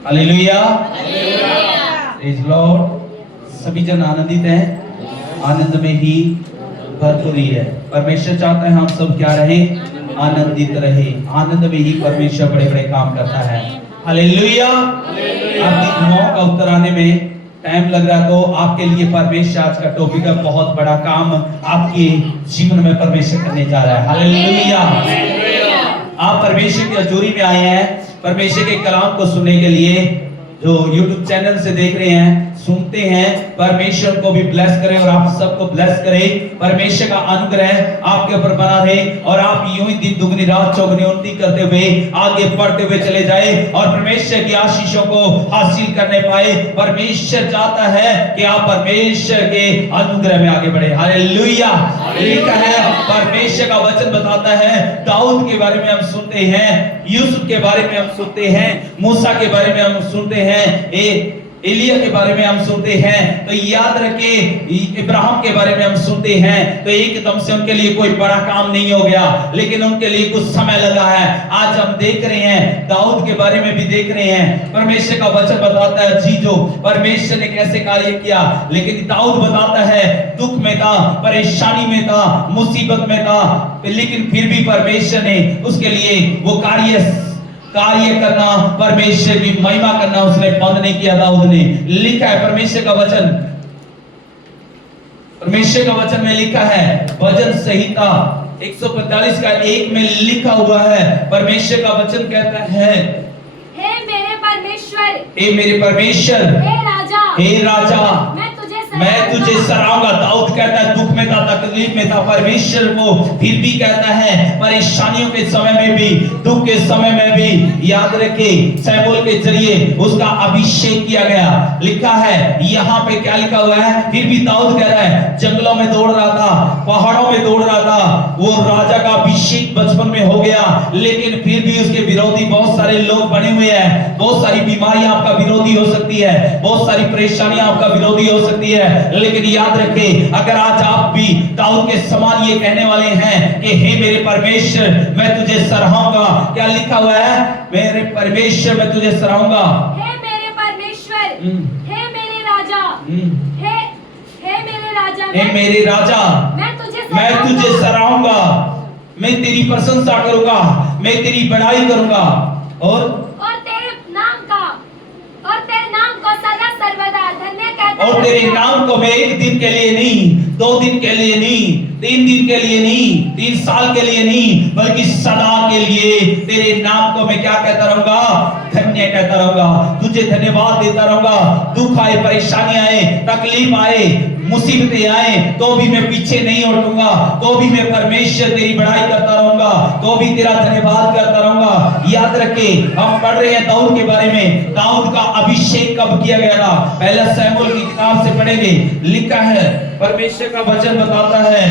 Hallelujah, praise Lord. सभी जन आनंदित हैं, आनंद में ही भरपूरी है। परमेश्वर चाहता है हम सब क्या रहे, आनंदित रहे। आनंद में ही परमेश्वर बड़े बड़े काम करता है। हालेलुया। आपकी दुआओं का उत्तर आने में टाइम लग रहा है तो आपके लिए परमेश्वर आज का टॉपिक है, बहुत बड़ा काम आपके जीवन में परमेश्वर करने जा रहा है। हालेलुया। आप परमेश्वर की हजूरी में आए हैं परमेश्वर के कलाम को सुनने के लिए। जो YouTube चैनल से देख रहे हैं, सुनते हैं, परमेश्वर को भी ब्लेस करें और आप सबको ब्लेस करें। परमेश्वर का अनुग्रह आपके ऊपर बना रहे और आप यूं ही दिन दुगनी रात चौगुनी उन्नति करते हुए आगे बढ़ते हुए चले जाए और परमेश्वर की आशीषों को हासिल करने पाए। परमेश्वर चाहता है कि आप परमेश्वर के अनुग्रह में आगे बढ़े। हालेलुया। लिखा है, परमेश्वर का वचन बताता है, दाऊद के बारे में हम सुनते हैं, यूसुफ के बारे में हम सुनते हैं, मूसा के बारे में हम सुनते हैं, एलिया के बारे में हम सुनते हैं। तो याद रखें, इब्राहिम के बारे में हम सुनते हैं। तो एकदम से उनके लिए कोई बड़ा काम नहीं हो गया, लेकिन उनके लिए कुछ समय लगा है। आज हम देख रहे हैं, दाऊद के बारे में भी देख रहे हैं। परमेश्वर का वचन बताता है जीजो परमेश्वर ने कैसे कार्य किया। लेकिन दाऊद बताता है, दुख में था, परेशानी में था, मुसीबत में था, लेकिन फिर भी परमेश्वर ने उसके लिए वो कार्य करना, परमेश्वर की महिमा करना उसने बंद नहीं किया। दाऊद ने लिखा है, परमेश्वर का वचन में लिखा है, भजन संहिता 145 का 1 में लिखा हुआ है। परमेश्वर का वचन कहता है, हे मेरे परमेश्वर, हे मेरे परमेश्वर, हे राजा, मैं तुझे सराहूंगा। दाऊद कहता है, दुख में था, तकलीफ में था, परमेश्वर को फिर भी कहता है, परेशानियों के समय में भी, दुख के समय में भी। याद रखे, शमूएल के जरिए उसका अभिषेक किया गया। लिखा है यहाँ पे क्या लिखा हुआ है, फिर भी दाऊद कह रहा है, जंगलों में दौड़ रहा था, पहाड़ों में दौड़ रहा था, वो राजा का अभिषेक बचपन में हो गया, लेकिन फिर भी उसके विरोधी बहुत सारे लोग बने हुए हैं। बहुत सारी बीमारियां आपका विरोधी हो सकती है, बहुत सारी परेशानियां आपका विरोधी हो सकती है, लेकिन याद रखें, अगर आज आप भी दाऊद के समान ये कहने वाले हैं कि हे मेरे परमेश्वर, मैं तुझे सराहूंगा। क्या लिखा हुआ है, मेरे परमेश्वर मैं तुझे सराहूंगा। हे मेरे परमेश्वर, हे मेरे राजा, हे मेरे राजा, हे मेरे राजा, मैं तुझे सराहूंगा, मैं तेरी प्रशंसा करूंगा, मैं तेरी बड़ाई करूंगा और और तेरे नाम को मैं एक दिन के लिए नहीं, 2 दिन के लिए नहीं, 3 दिन के लिए नहीं, 3 साल के लिए नहीं, बल्कि सदा के लिए तेरे नाम को मैं क्या कहता रहूंगा, धन्य कहता रहूंगा, तुझे धन्यवाद देता रहूंगा। दुख आए, परेशानी आए, तकलीफ आए, मुसीबतें आए, तो भी मैं पीछे नहीं हटूंगा, तो भी मैं परमेश्वर तेरी बड़ाई करता रहूंगा, तो भी तेरा धन्यवाद करता रहूंगा। याद रखे, हम पढ़ रहे हैं दाऊद के बारे में। दाऊद का अभिषेक कब किया गया था, पहला शमूएल की किताब से पढ़ेंगे। लिखा है, परमेश्वर का वचन बताता है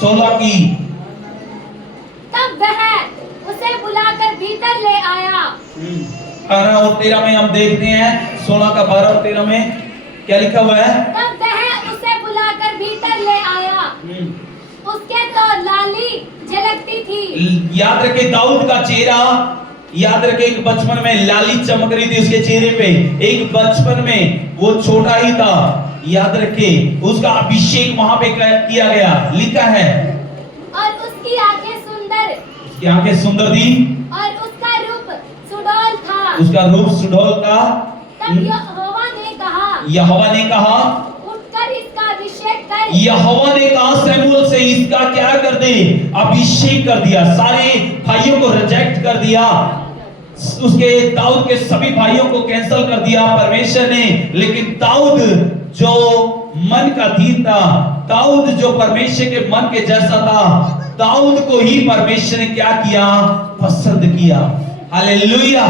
16 की, तब वह उसे बुलाकर भीतर ले आया। 12 और 13 में हम देखते हैं, 16 का 12 और 13 में क्या लिखा हुआ है, तब वह उसे बुलाकर भीतर ले आया, उसके तो लाली झलकती थी। याद रखे, दाऊद का चेहरा, याद रखे, एक बचपन में लाली चमक रही थी उसके चेहरे पे। एक बचपन में वो छोटा ही था, याद रखे, उसका अभिषेक वहां पे किया गया। लिखा है, और उसकी आंखें सुंदर, उसकी आंखें सुंदर थी और उसका रूप सुडौल था, उसका रूप सुडौल था। तब यहोवा ने कहा, उठकर इसका अभिषेक कर। यहोवा ने कहा शमूएल से, इसका क्या कर दे, अभिषेक कर दिया। सारे भाइयों को रिजेक्ट कर दिया, उसके दाऊद के सभी भाइयों को कैंसिल कर दिया परमेश्वर ने। लेकिन दाऊद जो मन का धीर था, दाऊद जो परमेश्वर के मन के जैसा था, दाऊद को ही परमेश्वर ने क्या किया, पसंद किया। हालेलुया।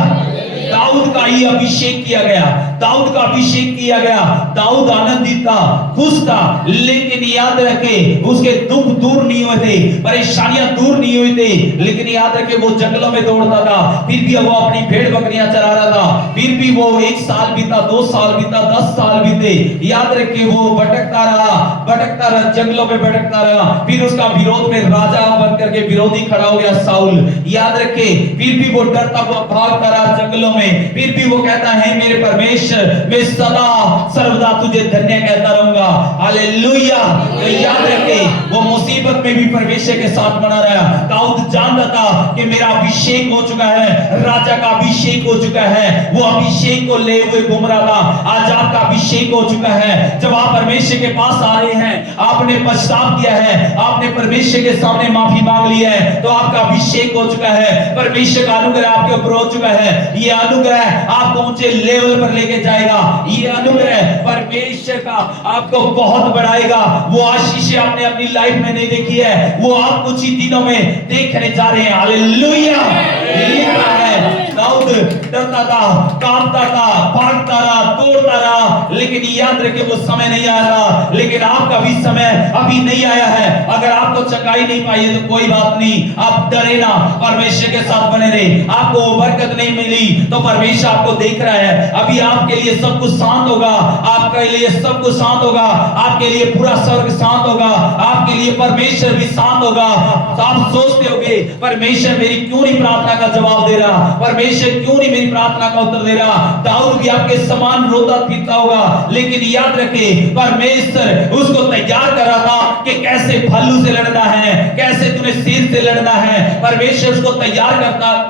दाऊद का ही अभिषेक किया गया, दाऊद का अभिषेक किया गया। दाऊद आनंदित था, खुश था, लेकिन याद रखे, उसके दुख दूर नहीं हुए थे, परेशानियां दूर नहीं हुई थी। लेकिन याद रखे, वो जंगलों में दौड़ता था, फिर भी वो अपनी भेड़ बकरियां चरा रहा था, फिर भी वो 1 साल बीता, 2 साल बीता, 10 साल बीते। याद रखे, वो भटकता रहा, जंगलों में भटकता रहा। फिर उसका विरोध में राजा बन करके विरोधी खड़ा हो गया, साउल। याद रखे, फिर भी वो डरता हुआ भागता रहा जंगलों में। में, फिर भी वो कहता है मेरे परमेश्वर मैं सदा सर्वदा तुझे धन्य कहता रहूंगा। हालेलुया। तो याद रखे वो मुसीबत में भी परमेश्वर के साथ बना रहा। दाऊद जानता था कि मेरा अभिषेक हो चुका है, राजा का अभिषेक हो चुका है, वो अभिषेक को ले हुए घूम रहा था। आज आपका अभिषेक हो चुका है। जब आप परमेश्वर के पास आ रहे हैं, आपने पछतावा किया है, आपने परमेश्वर के सामने माफी मांग ली है, तो आपका अभिषेक हो चुका है। परमेश्वर का अनुग्रह आपके ऊपर हो चुका है। ये अनुग्रह आपको ऊंचे लेवल पर लेके जाएगा। ये अनुग्रह परमेश्वर का आपको बहुत बढ़ाएगा। वो आशीष आपने अपनी लाइफ में नहीं देखी है, वो आप कुछ ही दिनों में देखने जा रहे हैं। हालेलुया। लिखा है दाऊद डरता था, कांपता था, भागता रहा, तोड़ता रहा, लेकिन याद रखे वो समय नहीं आया। लेकिन आपका भी समय अभी नहीं आया है। अगर आपको चंगाई नहीं पाई है तो कोई बात नहीं, आप डरे ना, परमेश्वर के साथ बने रहे। आपको वो बरकत नहीं मिली तो परमेश्वर आपको देख रहा है। अभी आपके लिए सब कुछ शांत होगा, आपके लिए सब कुछ शांत होगा, आपके लिए पूरा स्वर्ग शांत होगा, आपके लिए परमेश्वर भी शांत होगा। तो आप सोचते होगे परमेश्वर मेरी क्यों नहीं प्रार्थना का जवाब दे रहा, परमेश्वर क्यों नहीं मेरी प्रार्थना का उत्तर दे रहा। दाऊद भी आपके समान रोता पीता होगा, लेकिन याद रखे परमेश्वर उसको तैयार कर रहा था कि कैसे भालू से लड़ना है, कैसे तूने शेर से लड़ना है। परमेश्वर उसको तैयार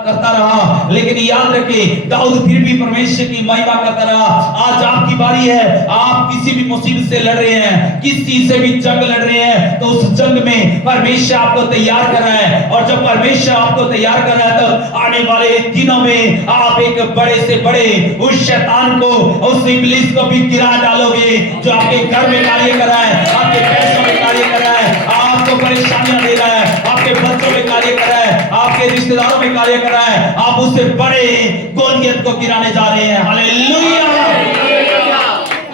करता रहा। लेकिन याद रखे दाऊद फिर भी परमेश्वर की महिमा करता रहा। आज आपकी बारी है, आप किसी भी मुसीबत से लड़ रहे हैं, किस चीज से भी जंग लड़ रहे हैं, तो उस जंग में परमेश्वर आपको तैयार कर रहा है। और जब परमेश्वर आपको तैयार कर रहा है तो आने वाले दिनों में आप एक बड़े से बड़े उस शैतान को, उस इब्लीस को भी गिरा डालोगे जो आपके घर में कार्य कर रहा है, आपके पैसों में कार्य कर रहा है, आपको परेशानियां दे रहा है, आपके बच्चों में कार्य कर रहा है, आपके रिश्तेदारों में कार्य कर रहा है। आप उससे बड़े गोलियत को गिराने जा रहे हैं। हालेलुया।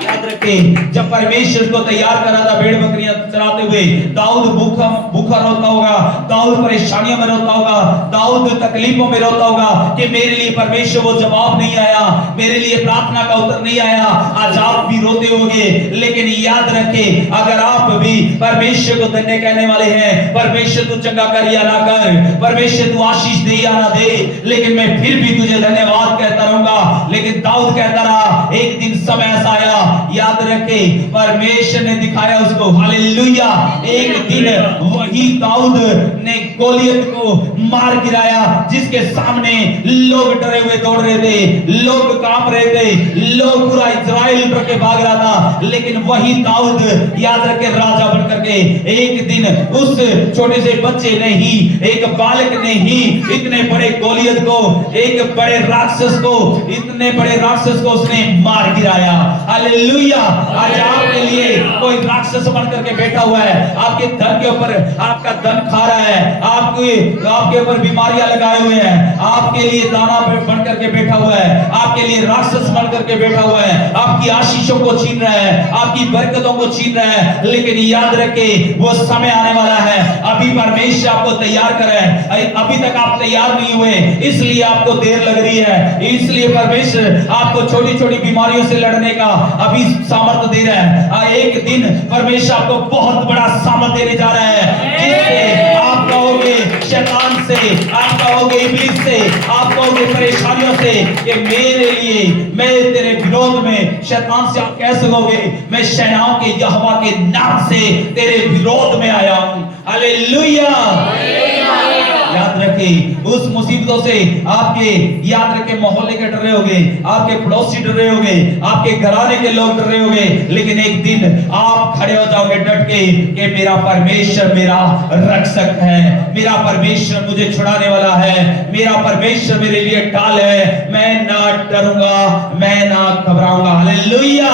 याद रखें जब परमेश्वर को तैयार कर रहा था भेड़ बकरियां चराते हुए, दाऊद भूखा रोता होगा, दाऊद परेशानियों में रोता होगा, दाऊद तकलीफों में रोता होगा कि मेरे लिए परमेश्वर वो जवाब नहीं आया, मेरे लिए प्रार्थना का उत्तर नहीं आया। आज आप भी रोते होंगे, लेकिन याद रखें अगर आप भी परमेश्वर को धन्य कहने वाले हैं, परमेश्वर तू चंगा कर या ना कर, परमेश्वर तू आशीष दे या ना दे, लेकिन मैं फिर भी तुझे धन्यवाद कहता रहूंगा। लेकिन दाऊद कहता रहा, एक दिन समय ऐसा आया, याद रखे परमेश्वर ने दिखाया उसको। हालेलुया। एक दिन वही दाऊद ने गोलियत को मार गिराया जिसके सामने लोग डरे हुए दौड़ रहे थे, लोग कांप रहे थे, लोग पूरा इजराइल डर के भाग रहा था। लेकिन वही दाऊद याद रखे राजा बन करके एक दिन उस छोटे से बच्चे ने ही, एक बालक ने ही इतने बड़े गोलियत को, एक बड़े राक्षस को, इतने बड़े राक्षस को उसने मार गिराया। हालेलुया। आज आपके लिए कोई राक्षस बन करके बैठा हुआ है, आपके धन के ऊपर आपका धन खा रहा है, आपके ऊपर बीमारियां लगाए हुए हैं, आपके लिए दाना बन करके बैठा हुआ है, आपके लिए राक्षस बन करके बैठा हुआ है, आपकी आशीषों को छीन रहा है, आपकी बरकतों को छीन रहा है। लेकिन याद रखे वो समय आने वाला है, अभी परमेश्वर आपको तैयार कर रहा है, अभी तक आप तैयार नहीं हुए, इसलिए आपको देर लग रही है, इसलिए परमेश्वर आपको छोटी छोटी बीमारियों से लड़ने का अभी सामर्थ्य दे रहा है। एक दिन परमेश्वर आपको बहुत बड़ा सामर्थ्य देने जा रहा है, जिससे आप कहोगे शैतान से, आप कहोगे इब्लीस से, आप कहोगे परेशानियों से कि मेरे लिए, मैं तेरे विरोध में, शैतान से आप कह सकोगे मैं सेनाओं के यहोवा के नाम से तेरे विरोध में आया हूं। हालेलुया। याद रखें उस मुसीबतों से आपके, याद रखें मोहल्ले के डर रहे होंगे, आपके पड़ोसी डर रहे होंगे, आपके घराने के लोग डर रहे होंगे, लेकिन एक दिन आप खड़े हो जाओगे डट के कि मेरा परमेश्वर मेरा रक्षक है, मेरा परमेश्वर मुझे छुड़ाने वाला है, मेरा परमेश्वर मेरे लिए ढाल है, मैं ना डरूंगा, मैं ना घबराऊंगा। हालेलुया।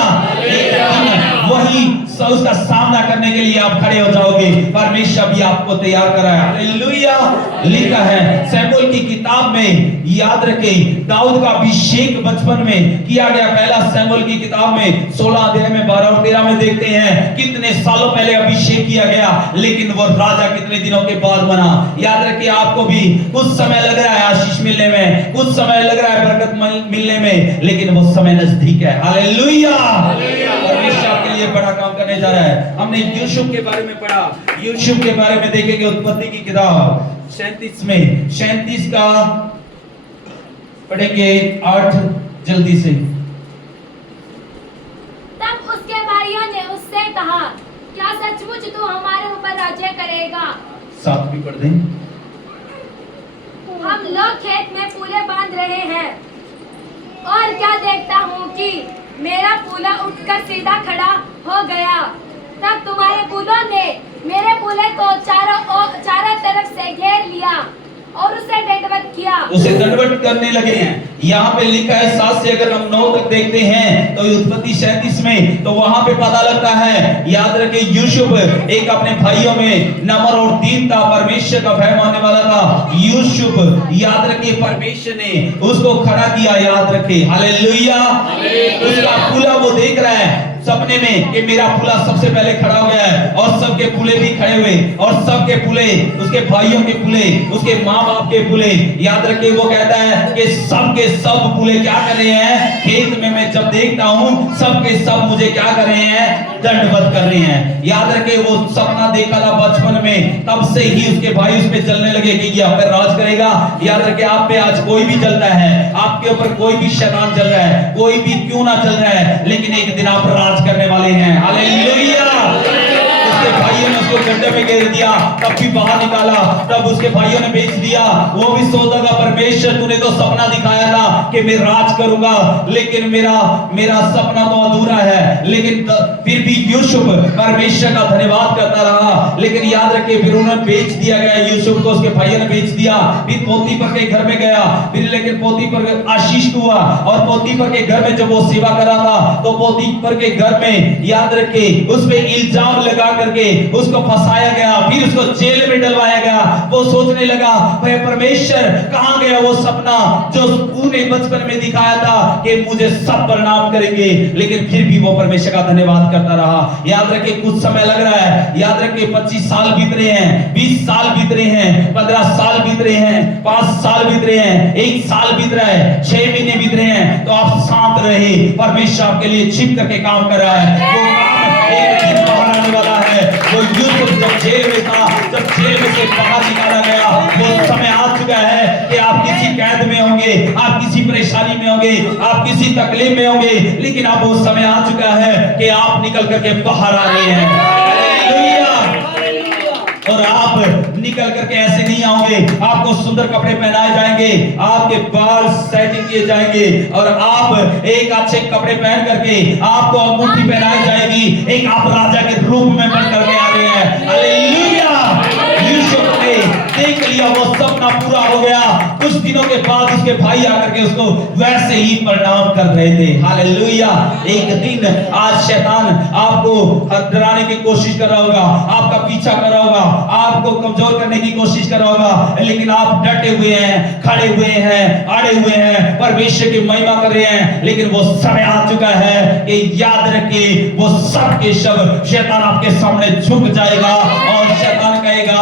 वही उसका सामना करने के लिए आप खड़े हो जाओगे, परमेश्वर भी आपको तैयार कर रहा है। हालेलुया। लिखा है शमूएल की किताब में, याद रखें दाऊद का अभिषेक बचपन में किया गया। पहला शमूएल की किताब में 16 अध्याय में 12 और 13 में देखते हैं कितने सालों पहले अभिषेक किया गया, लेकिन वो राजा कितने दिनों के बाद बना। याद रखिए आपको भी कुछ समय लग रहा है आशीष मिलने में, कुछ समय लग रहा है बरकत मिलने में, लेकिन वो समय नजदीक है। हालेलुया। परमेश्वर आपके लिए बड़ा काम करने जा रहा है। हमने यूसुफ के बारे में पढ़ा, यूसुफ के बारे में देखेंगे उत्पत्ति की किताब 37 में, 37 का पढ़ेंगे 8 जल्दी से। तब उसके भाइयों ने उससे कहा, क्या सचमुच तू हमारे ऊपर राज्य करेगा? 7 भी पढ़ दें। हम लोग खेत में पूले बांध रहे हैं और क्या देखता हूँ कि मेरा पूला उठकर सीधा खड़ा हो गया। तब तुम्हारे पूलों ने मेरे पूले को चारों तरफ से घेर लिया और उसे दंडवत किया। उसे दंडवत करने लगे हैं। यहाँ पे लिखा है 7 से अगर हम 9 तक देखते हैं तो उत्पत्ति 37 में, तो वहां पे पता लगता है, याद रखे, यूसुफ एक अपने भाइयों में नम्र और दीन था, परमेश्वर का भय मानने वाला था। यूसुफ, याद रखे, परमेश्वर ने उसको खड़ा किया, याद रखे, हालेलुया। उसका पूला वो देख रहा है सपने में कि मेरा पुला सबसे पहले खड़ा हो गया है, और सबके पुले भी खड़े हुए, और सबके पुले, उसके भाइयों के पुले, उसके माँ बाप के पुले, याद रखे, वो कहता है कि सबके सब पुले क्या कर रहे हैं, खेत में मैं जब देखता हूँ सबके सब मुझे क्या कर रहे हैं, दंडवत कर रहे हैं। याद रखे, वो सपना देखा था बचपन में, तब से ही उसके भाई उस पे जलने लगे कि ये अगर राज करेगा। याद रखे, आप पे आज कोई भी जलता है, आपके ऊपर कोई भी शैतान चल रहा है, कोई भी क्यों ना चल रहा है, लेकिन एक दिन आप राज करने वाले हैं, हालेलुया। उसके भाइयों ने उसको गड्ढे में गिर दिया, तब भी बाहर निकाला, तब उसके भाइयों ने बेच दिया। वो भी सोचता था, परमेश्वर तूने तो सपना दिखाया था कि मैं राज करूंगा, लेकिन मेरा सपना तो अधूरा है। लेकिन फिर भी यूसुफ परमेश्वर का धन्यवाद करता रहा। लेकिन याद रखिए, फिर उन्हें बेच दिया गया, यूसुफ को उसके भाइयों ने बेच दिया। फिर पोतीफर के घर में गया, फिर लेकिन पोतीफर आशीष हुआ, और पोतीफर के घर में जब वो सेवा कर रहा था, तो पोतीफर के घर में, याद रखे, उस पे इल्जाम लगा करके उसको फंसाया गया, फिर उसको जेल में डलवाया गया। वो सोचने लगा, परमेश्वर कहां गया वो सपना जो तूने बचपन में दिखाया था कि मुझे सब प्रणाम करेंगे। लेकिन फिर भी वो परमेश्वर का धन्यवाद करता रहा। याद रखे, कुछ समय लग रहा है, याद रखे, 25 साल बीत रहे हैं, 20 साल बीत रहे हैं, 15 साल बीत रहे हैं, 5 साल बीत रहे हैं, 1 साल बीत रहा है, 6 महीने बीत रहे हैं, तो आप शांत रहे, परमेश्वर आपके लिए छिप करके काम कर रहा है। वो काम एक दिन बाहर आने वाला है। वो यूसुफ जब जेल में था, जब जेल में से बाहर निकाला गया, वो समय आ चुका है कि आप किसी कैद में होंगे, आप किसी परेशानी में होंगे, आप किसी तकलीफ में होंगे, लेकिन अब वो समय आ चुका है कि आप निकल करके बाहर आ रहे हैं, हालेलुया। और आप निकल करके ऐसे नहीं आओगे, आपको सुंदर कपड़े पहनाए जाएंगे, आपके बाल सेटिंग किए जाएंगे, और आप एक अच्छे कपड़े पहन करके आपको अंगूठी पहनाई जाएगी, एक आप राजा के रूप में बन करके आ रहे हैं, हालेलुया। यूसुफ ने देख लिया, वो सपना पूरा हो गया। कुछ दिनों के बाद उसके भाई आकर के उसको वैसे ही प्रणाम कर रहे थे, हालेलुया। एक दिन आज शैतान आपको डराने की कोशिश कर रहा होगा, आपका पीछा कर रहा होगा, आपको कमजोर करने की कोशिश कर रहा होगा, लेकिन आप डटे हुए हैं, खड़े हुए हैं, अड़े हुए हैं, परमेश्वर की महिमा कर रहे हैं। लेकिन वो समय आ चुका है कि याद रखिए, वो सब के सब शैतान आपके सामने झुक जाएगा, और शैतान कहेगा,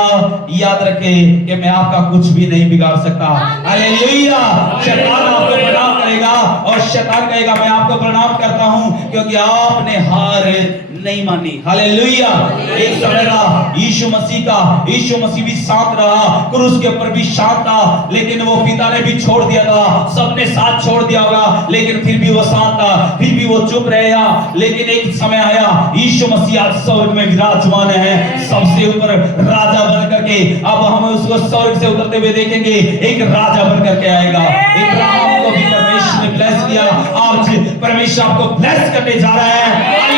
याद रखे कि मैं आपका कुछ भी नहीं बिगाड़ सकता, हालेलुया। शैतान आपको प्रणाम करेगा, और शैतान कहेगा, मैं आपको प्रणाम करता हूं क्योंकि आपने हार नहीं मानी, हालेलुया। एक समय था यीशु मसीह भी शांत रहा, क्रूस के ऊपर भी शांत था, लेकिन वो पिता ने भी छोड़ दिया था, सबने साथ छोड़ दिया होगा, लेकिन फिर भी वो शांत था, फिर भी वो चुप रहेगा। लेकिन एक समय आया, यीशु मसीह आज स्वर्ग में विराजमान है, सबसे ऊपर राजा बन करके। अब हम उसको स्वर्ग से उतरते हुए देखेंगे, एक राजा बन करके आएगा। इब्राहिम को भी परमेश्वर ने ब्लेस किया, आज परमेश्वर आपको ब्लेस करने जा रहा है।